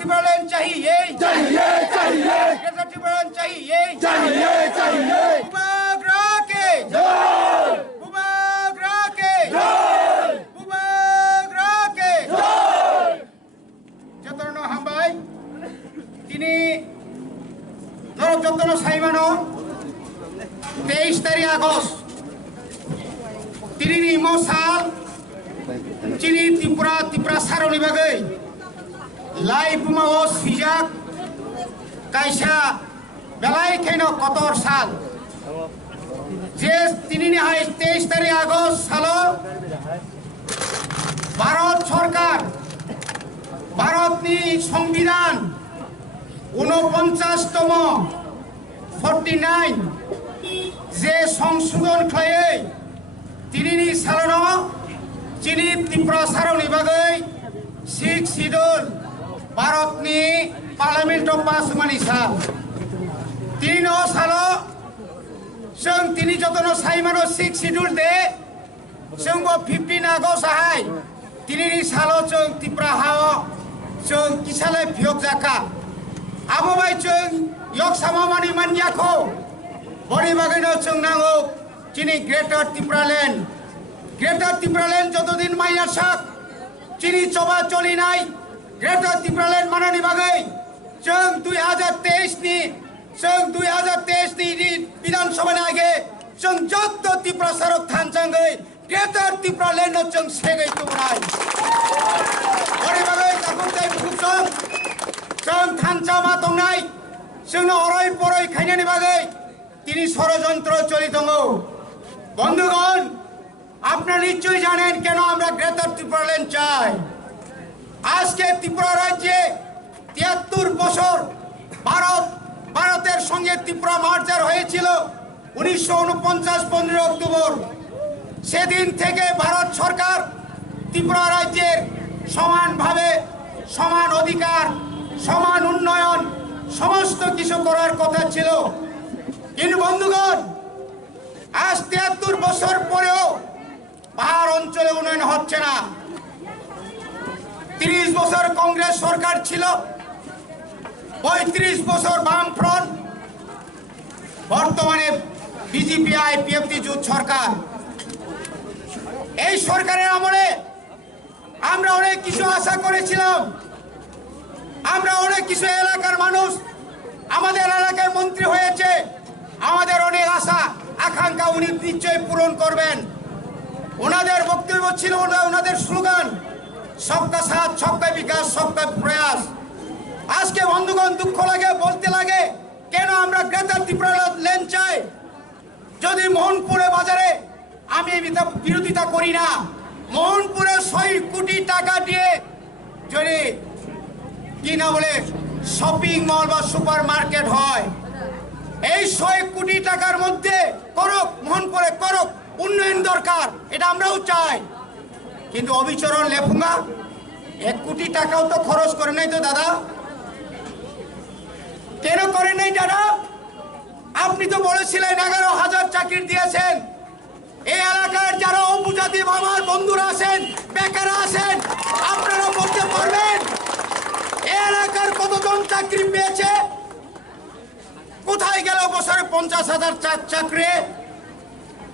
त्रिपुरालैंड चाहिए ग्रेटर त्रिपुरालैंड चाहिए बुबागरा के যতন হামবাই তিনি যতন সাইমানো 23 তারিখ আগস্ট তিনি সাল চিনি ত্রিপুরা সারনি বাগै लाइफ में सिजाक कैसा बेलाई खेनो कतर साल जे 23 तारीख আগস্ট सालो भारत सरकार भारतनी संविधान 49तम 49 जे संशोधन खाए तिनी सालो चिनी त्रिपुरा सारनि बागै 6 शिड्यूल भारतनी पार्लियामेंट पास मानी साल तीन सालो जों तिनी जतनो साइमानो 6 शिड्यूल दे जोंबो 15 আগস্ট हाय तिनी सालो जों त्रिपुरा हाओ जों किसाले भियोग जाका आबो बाय जों yok sama mani manyaखौ बड़ी बागैनो जों नांगौ तिनी ग्रेटर त्रिपुरालैंड যতদিন माइया साक चिनी चबा चलिनाय ग्रेटर त्रिपुरालैंड मानानि बागै जों 2023 नि विधानसभानि आगे जों जत त्रिपुरा सारक थानजांगै ग्रेटर त्रिपुरालैंड जों सेगै तुमराय ओरै बागै ताखुंथाय बुखुसं जों थानजामा दंनाय जोंनो अराय पराय खायनानि बागै तिनी षড়যন্ত্র चलि दङ बंधुगण আপনারা নিশ্চয়ই জানেন কেন আমরা গ্রেটার ত্রিপুরালैंड চাই আজকে ত্রিপুরা রাজ্যে 73 বছর ভারতের সঙ্গে ত্রিপুরা মার্জার হয়েছিল 1949 15 অক্টোবর সেদিন থেকে ভারত সরকার ত্রিপুরা রাজ্যের সমানভাবে সমান অধিকার সমান উন্নয়ন সমস্ত কিছু করার কথা ছিল কিন্তু বন্ধুগণ আজ 73 বছর পরেও পাহাড় অঞ্চলে উন্নয়ন হচ্ছে না 30 বছর কংগ্রেস সরকার ছিল 35 বছর বামফ্রন্ট বর্তমানে বিজেপি আইপিএফটি জোট সরকার এই সরকারের আমলে আমরা অনেক কিছু আশা করেছিলাম আমরা অনেক কিছু এলাকার মানুষ আমাদের এলাকায় মন্ত্রী হয়েছে আমাদের অনেক আশা আকাঙ্ক্ষা উনি নিশ্চয়ই পূরণ করবেন ওনাদের বক্তব্য ছিল ওনাদের স্লোগান सबका साथ सबका विकास सबका प्रयास आज के बंधुगण दुख लागे बोलते लागे केन आमरा ग्रेटर त्रिपुरालैंड चाই যদি মোহনপুরে বাজারে আমি বিরোধিতা করি না মোহনপুরে 6 কোটি টাকা দিয়ে যদি কি না বলে শপিং মল বা সুপার মার্কেট হয় এই 6 কোটি টাকার মধ্যে করক মোহনপুরে করক উন্নয়ন দরকার এটা আমরাও চাই কিন্তু অবিচরণ লেফুঙ্গা 1 কোটি টাকাও তো খরচ করে নাই তো দাদা কেন করে নাই দাদা আপনি তো বলেছিলেন 11,000 চাকরি দিয়েছেন এই এলাকার যারা উপজাতি আমার বন্ধুরা আছেন বেকার আছেন আপনারা বলতে পারবেন এই এলাকার কতজন চাকরি পেয়েছে কোথায় গেল বছরে 50,000 চাকরি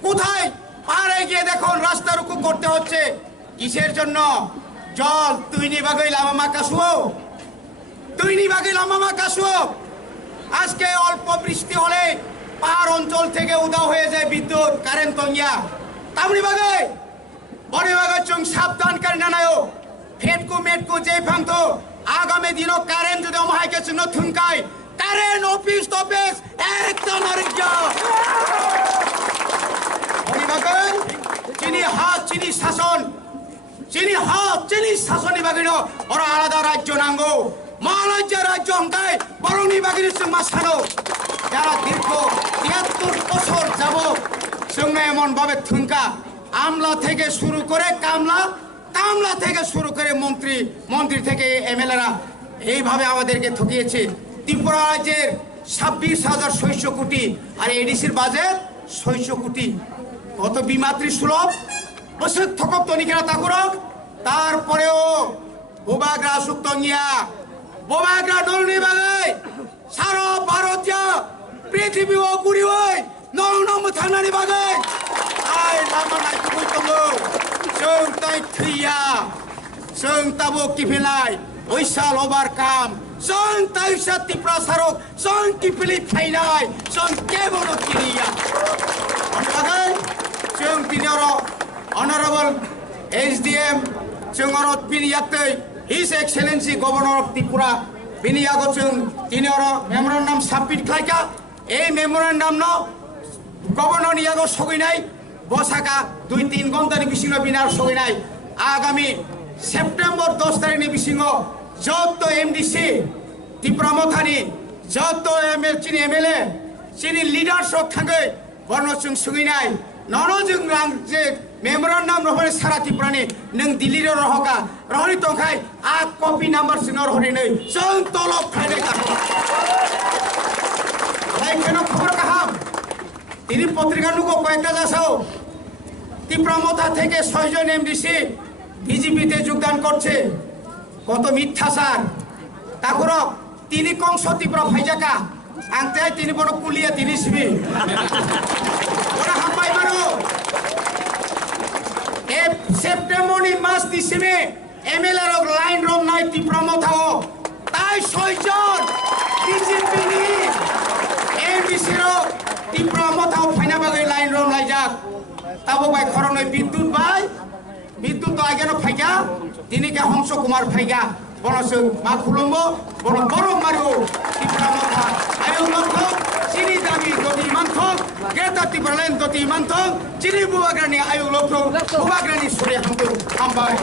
কোথায় পাহাড়ে গিয়ে দেখুন রাস্তা রুকু করতে হচ্ছে কিসের জন্য জল তুইনি বাগৈ লামামা কাশুও আজকে অল্প বৃষ্টি হলে পাহাড় অঞ্চল থেকে উধাও হয়ে যায় বিদ্যুৎ কারেন্ট তঙ্গিয়া তামনি বাগৈ বড় বাগৈ চুং সাবধান করে নানায়ো ফেটকু মেটকু যে ফাংতো আগামী দিনও কারেন্ট যদি আমাকে চুন থুনকাই কারেন্ট অফিস একদম আরোগ্য বড় বাগৈ চিনি হাত চিনি শাসন চিনি শাসনী বাগিনো ওরা আলাদা রাজ্য নাঙ্গো মহারাজ্য রাজ্য হংকাই বরংনি বাগিনি মাসানো যারা দীর্ঘ 73 বছর যাব সঙ্গে এমন ভাবে থুঙ্কা আমলা থেকে শুরু করে কামলা থেকে শুরু করে মন্ত্রী থেকে এমএলএরা এইভাবে আমাদেরকে ঠকিয়েছে ত্রিপুরা রাজ্যের 26,600 কোটি আর এডিসির বাজেট 600 কোটি কত বিমাত্রী সুলভ বছর থকপ তনিকেরা তাকুরক তারপরেও ভূভাগ্রা সুক্তঙ্গিয়া bobagra dolni bagai saro Bharatiya prithibi o guri oi nong thanani bagai ai lama nai kubui tongo जों tai thriya जों tabo kipilai oisal obar kam जों tai sati prasarok जों kipili phainai जों kebono kiriya bagai जों tinoro honorable SDM जों orot piniyatei His Excellency Governor of Tripura biniyago जों tinoro memorandum submit khlaika ei memorandum no governor niyago soginai বসাকা 2-3 ঘন্টার বিসিং বিনার সগিনাই আগামী September 10 তারিখে বিসিং যত এমডিসি ত্রিপুরা মথানি যত চিনি এমএলএ চিনি লিডার্স থাঙ্গै বর্ণচুং সুগিনাই ননজুং রাং যে মেমোরান্ডাম রহনে সারা ত্রিপুরানি নং দিল্লির রহকা রহনি তখাই আ কপি নাম্বার সিনর হরিनै जों তলব খাইলে কা লাইকেনো খবর কাহাম তিনি পত্রিকা নুকো কয়েকটা যাসাও ত্রিপুরা মথা থেকে 6 জন এমডিসি বিজেপিতে যোগদান করছে কত মিথ্যাচার তারপর তিনি কংস ত্রিপুরা ফাইজাকা আংতে তিনি বড় কুলিয়া তিনি সিবি ওরা হাম্পাই মারো এ সেপ্টেম্বর মাস দিছিবে এমএলএ রক লাইন রম নাই ত্রিপুরা মথাও তাই 6 জন বিজেপি নি এমডিসি রক ত্রিপুরা মথাও ফাইনা বাগৈ লাইন রম লাইজাক তাবো বাই খরনে বিদ্যুৎ তো আগেনো ফাইগা দিনিকে হংস কুমার ফাইগা বনসং মা খুলম্ব বন বরম মারিও ত্রিপুরা মথা আয়ো মন্থ চিনি দাবি দতি মন্থ গেতা ত্রিপুরা লাইন দতি মন্থ চিনি বুবাগ্রানি আয়ো লক্ষ বুবাগ্রানি সরে হামবাই